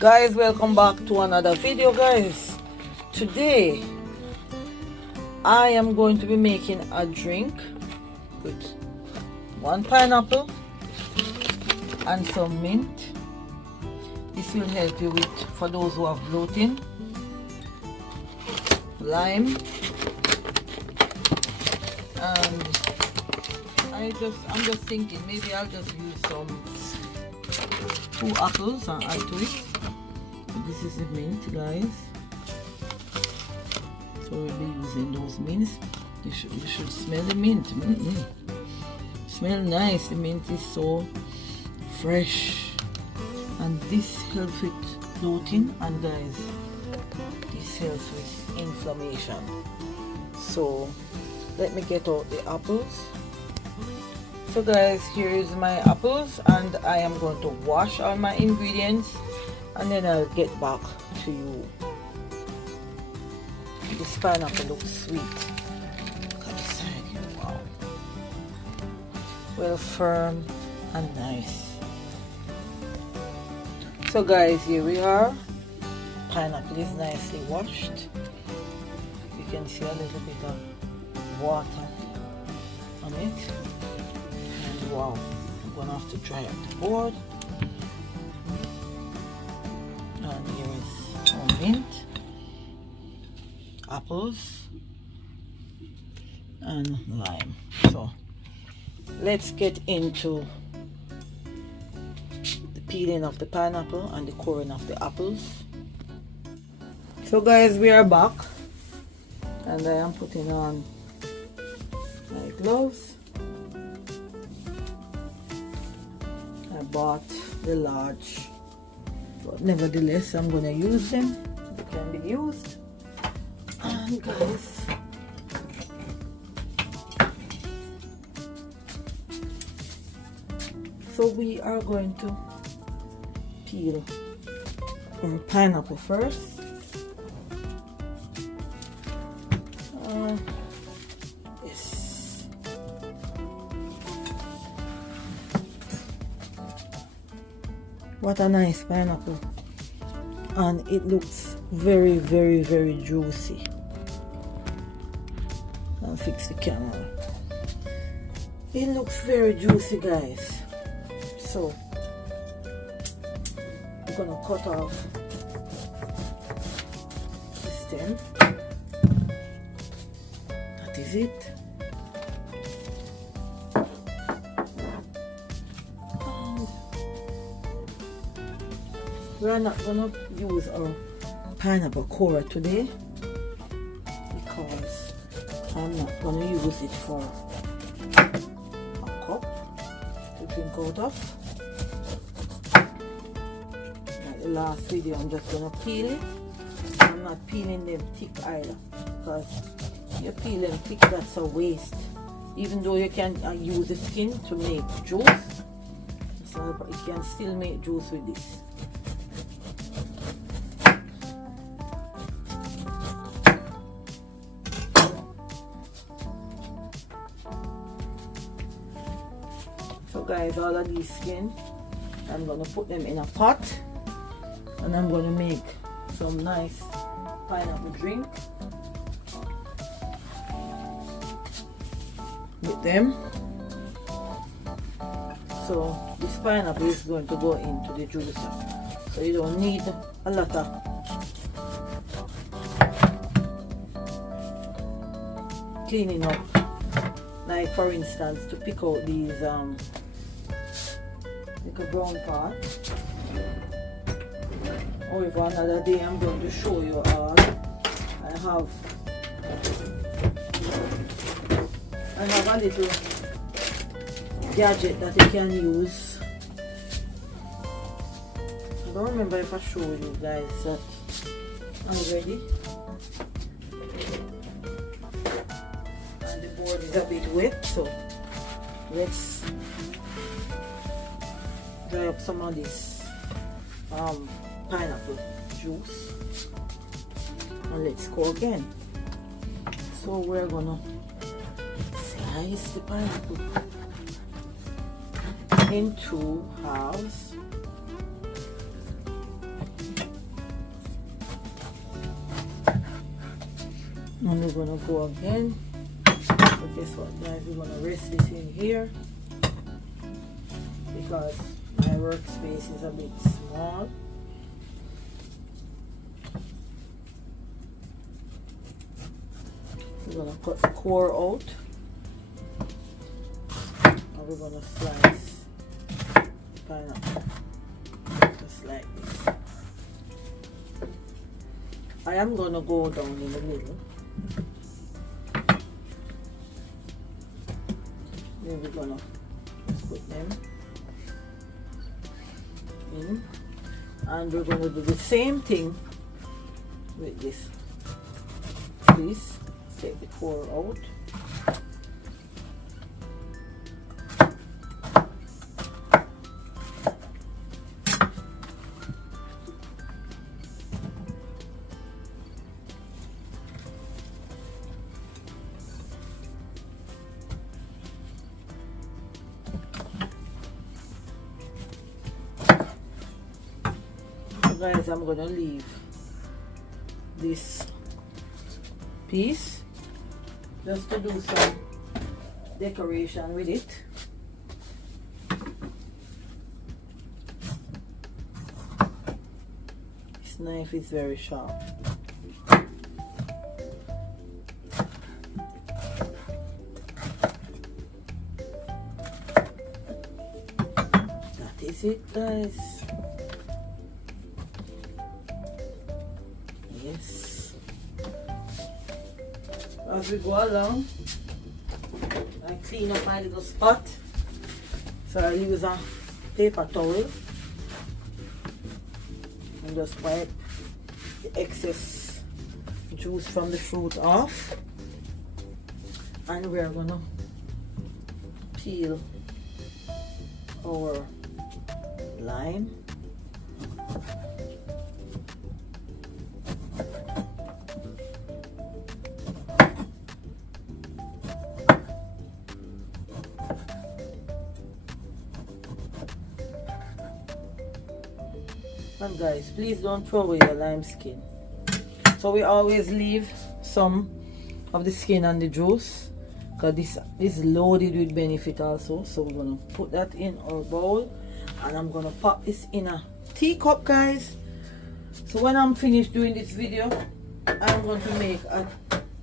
Guys, welcome back to another video. Guys, today I am going to be making a drink with 1 pineapple and some mint. This will help you with, for those who have bloating, lime, and I'm just thinking maybe I'll just use some 2 apples and add to it. This is the mint, guys, so we'll be using those mints. You should smell the mint. Smell nice. The mint is so fresh, and this helps with bloating, and guys, this helps with inflammation. So let me get out the apples. So guys, here is my apples, and I am going to wash all my ingredients, and then I'll get back to you. This pineapple looks sweet. Look at the side here, wow. Well, firm and nice. So guys, here we are. Pineapple is nicely washed. You can see a little bit of water on it. And wow, I'm gonna have to dry up the board. And here is some mint, apples, and lime. So let's get into the peeling of the pineapple and the coring of the apples. So guys, we are back, and I am putting on my gloves. I bought the large, but nevertheless I'm gonna use them. They can be used. And guys, so we are going to peel our pineapple first. Yes. What a nice pineapple, and it looks very, very, very juicy. I'll fix the camera. It looks very juicy, guys. So I'm gonna cut off the stem. That is it. We're not gonna use our pineapple corer today because I'm not gonna use it for a cup to drink out of. Like the last video, I'm just gonna peel it. I'm not peeling them thick either, because you peel them thick, that's a waste. Even though you can use the skin to make juice, so you can still make juice with this. So guys, all of these skin, I'm gonna put them in a pot, and I'm gonna make some nice pineapple drink with them. So this pineapple is going to go into the juicer, so you don't need a lot of cleaning up. Like for instance, to pick out these little brown part. However, another day I'm going to show you all. I have a little gadget that you can use. I don't remember if I showed you guys that already. And the board is a bit wet, so let's dry up some of this pineapple juice, and let's go again. So we're gonna slice the pineapple in 2 halves. And we're gonna go again. But guess what, guys? We're gonna rest this in here because my workspace is a bit small. We're gonna cut the core out, and we're gonna slice pineapple just like this. I am gonna go down in the middle. Then we're gonna just put them in, and we're gonna do the same thing with this piece. Take the core out. So guys, I'm gonna leave this piece just to do some decoration with it. This knife is very sharp. That is it, guys. Yes. As we go along, I clean up my little spot. So I use a paper towel and just wipe the excess juice from the fruit off. And we are gonna peel our lime. And guys, please don't throw away your lime skin. So we always leave some of the skin and the juice because this is loaded with benefit also. So we're gonna put that in our bowl, and I'm gonna pop this in a teacup, guys. So when I'm finished doing this video, I'm going to make a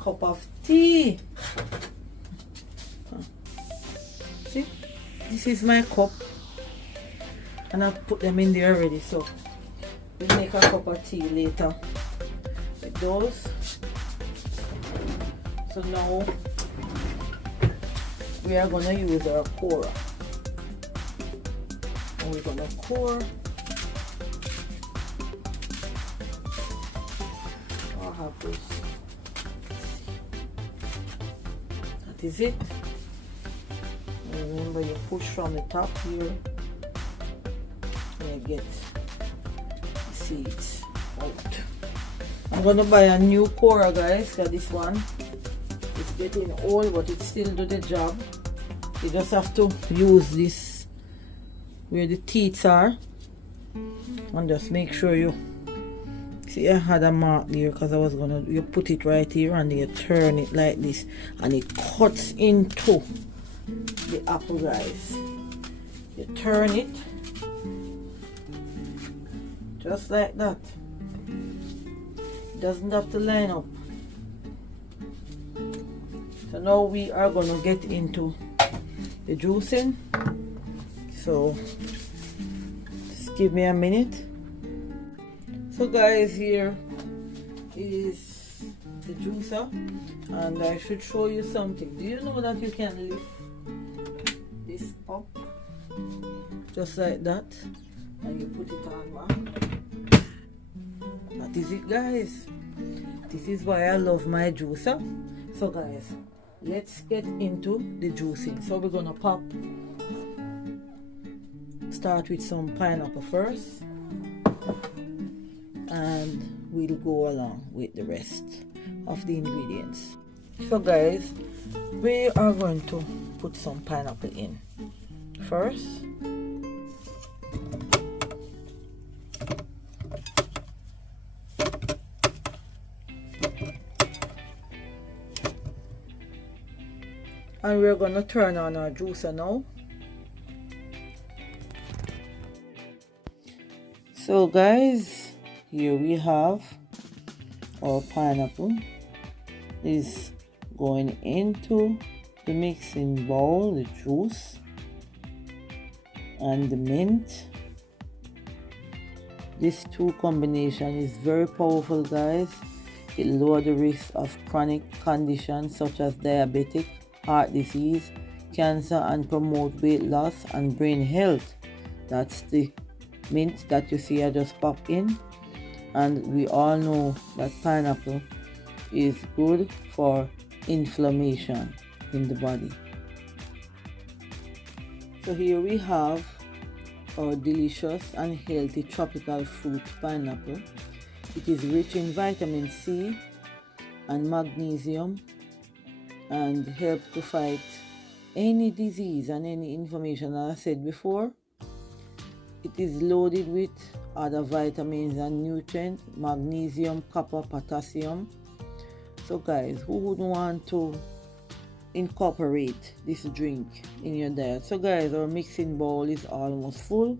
cup of tea. See, this is my cup, and I've put them in there already. So we'll make a cup of tea later with those. So now we are gonna use our corer, and we're gonna pour. I'll have this. That is it. And remember, you push from the top here, and you get seeds out. I'm gonna buy a new corer, guys, because this one is getting old, but it still do the job. You just have to use this where the teeth are, and just make sure you see. I had a mark there because I was gonna, you put it right here and you turn it like this, and it cuts into the apple, guys. You turn it just like that. It doesn't have to line up. So now we are gonna get into the juicing. So just give me a minute. So guys, here is the juicer, and I should show you something. Do you know that you can lift this up just like that, and you put it on back? That is it, guys. This is why I love my juicer. So guys, let's get into the juicing. So we're gonna start with some pineapple first, and we'll go along with the rest of the ingredients. So guys, we are going to put some pineapple in first. And we're gonna turn on our juicer now. So guys, here we have our pineapple is going into the mixing bowl, the juice and the mint. This two combination is very powerful, guys. It lowers the risk of chronic conditions such as diabetic, heart disease, cancer, and promote weight loss and brain health. That's the mint that you see I just pop in. And we all know that pineapple is good for inflammation in the body. So here we have our delicious and healthy tropical fruit pineapple. It is rich in vitamin C and magnesium and help to fight any disease and any inflammation. As I said before, it is loaded with other vitamins and nutrients, magnesium, copper, potassium. So guys, who wouldn't want to incorporate this drink in your diet? So guys, our mixing bowl is almost full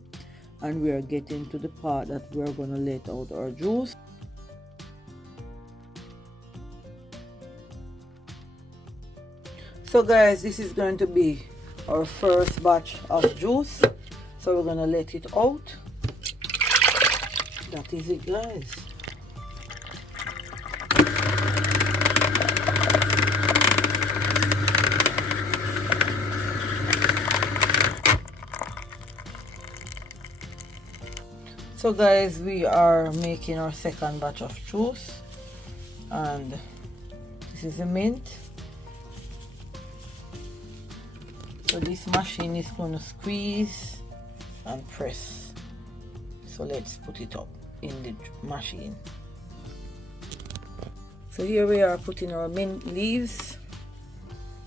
and we are getting to the part that we're going to let out our juice. So guys, this is going to be our first batch of juice, so we're going to let it out. That is it, guys. So guys, we are making our second batch of juice, and this is the mint. So this machine is going to squeeze and press. So let's put it up in the machine. So here we are putting our mint leaves.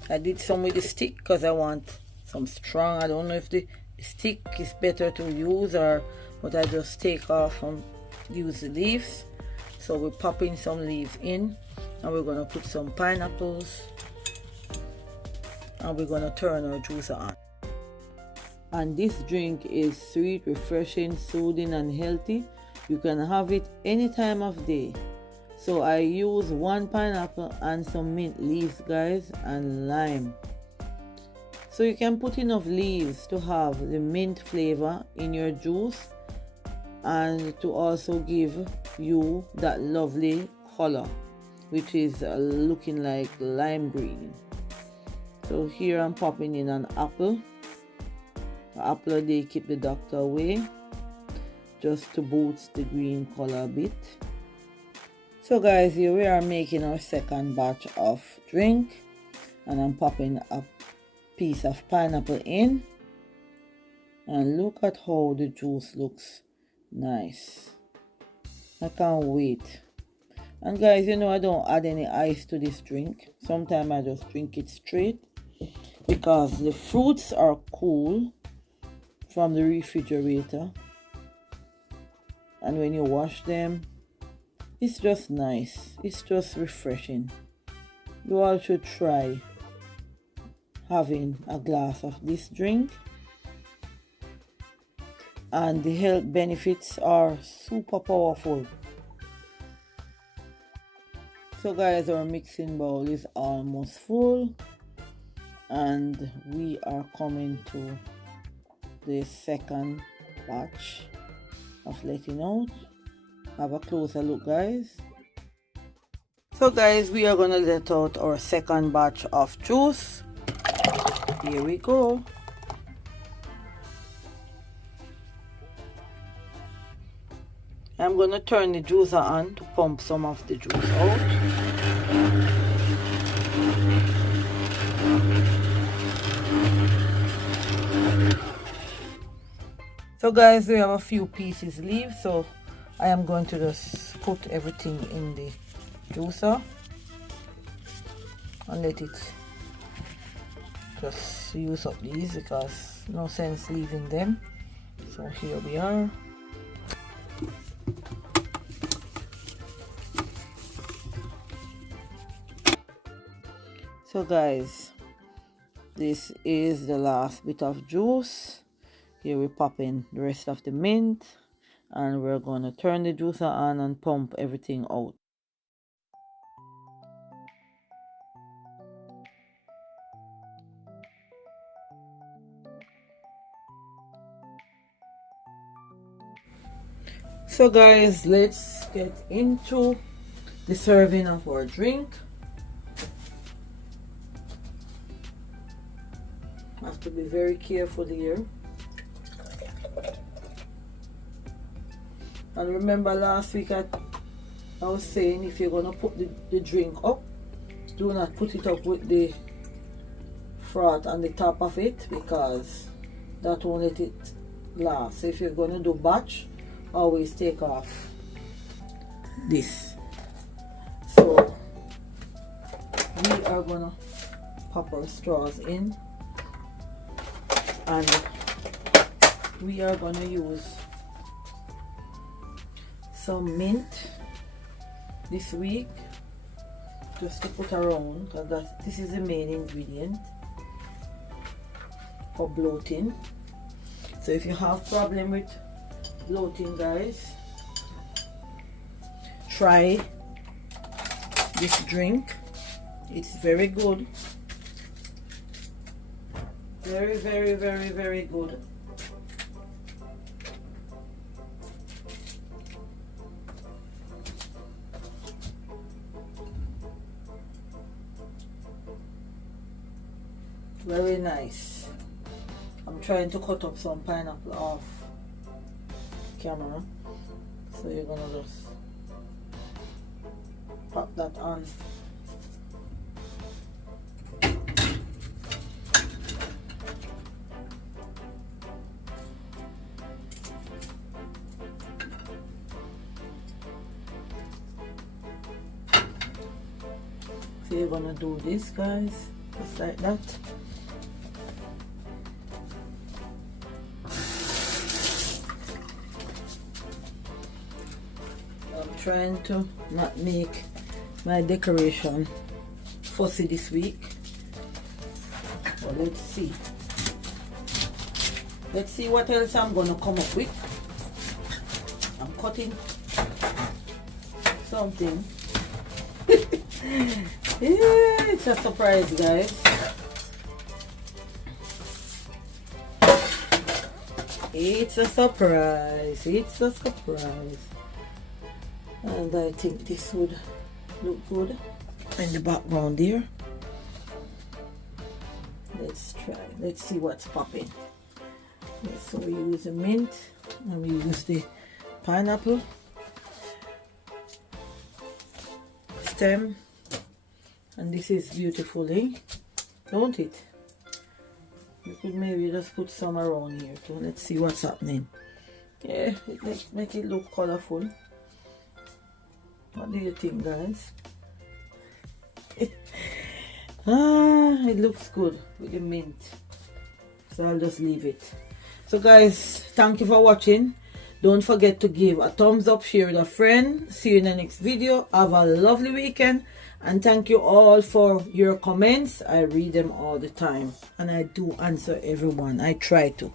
I did some with the stick because I want some strong. I don't know if the stick is better to use, or but I just take off and use the leaves. So we're popping some leaves in, and we're going to put some pineapples, and we're going to turn our juicer on. And this drink is sweet, refreshing, soothing, and healthy. You can have it any time of day. So I use 1 pineapple and some mint leaves, guys, and lime. So you can put enough leaves to have the mint flavor in your juice and to also give you that lovely color, which is looking like lime green. So here I'm popping in an apple. An apple a day keep the doctor away, just to boost the green color a bit. So guys, here we are making our second batch of drink, and I'm popping a piece of pineapple in, and look at how the juice looks nice. I can't wait. And guys, you know I don't add any ice to this drink. Sometimes I just drink it straight because the fruits are cool from the refrigerator, and when you wash them, it's just nice. It's just refreshing. You all should try having a glass of this drink, and the health benefits are super powerful. So guys, our mixing bowl is almost full, and we are coming to the second batch of letting out. Have a closer look, guys. So guys, we are gonna let out our second batch of juice. Here we go. I'm gonna turn the juicer on to pump some of the juice out. So guys, we have a few pieces left, so I am going to just put everything in the juicer and let it just use up these, because no sense leaving them. So here we are. So guys, This is the last bit of juice. Here we pop in the rest of the mint, and we're going to turn the juicer on and pump everything out. So guys, let's get into the serving of our drink. Have to be very careful here. And remember last week I was saying, if you're gonna put the drink up, do not put it up with the froth on the top of it, because that won't let it last. So if you're gonna do batch, always take off this. So we are gonna pop our straws in, and we are gonna use some mint this week, just to put around, because this is the main ingredient for bloating. So if you have problem with bloating, guys, try this drink. It's very good, very, very, very, very good. Very nice. I'm trying to cut up some pineapple off camera, so you're gonna just pop that on. So you're gonna do this, guys, just like that. Trying to not make my decoration fussy this week. But let's see what else I'm gonna come up with. I'm cutting something. Yeah, it's a surprise, guys. It's a surprise. It's a surprise. And I think this would look good in the background there. Let's try. Let's see what's popping. Okay, so we use the mint and we use the pineapple stem, and this is beautifully, don't it? You could maybe just put some around here too. Let's see what's happening. Yeah, make it look colorful. What do you think, guys? It looks good with the mint, so I'll just leave it. So guys, thank you for watching. Don't forget to give a thumbs up, share with a friend. See you in the next video. Have a lovely weekend, and thank you all for your comments. I read them all the time, and I do answer everyone. I try to.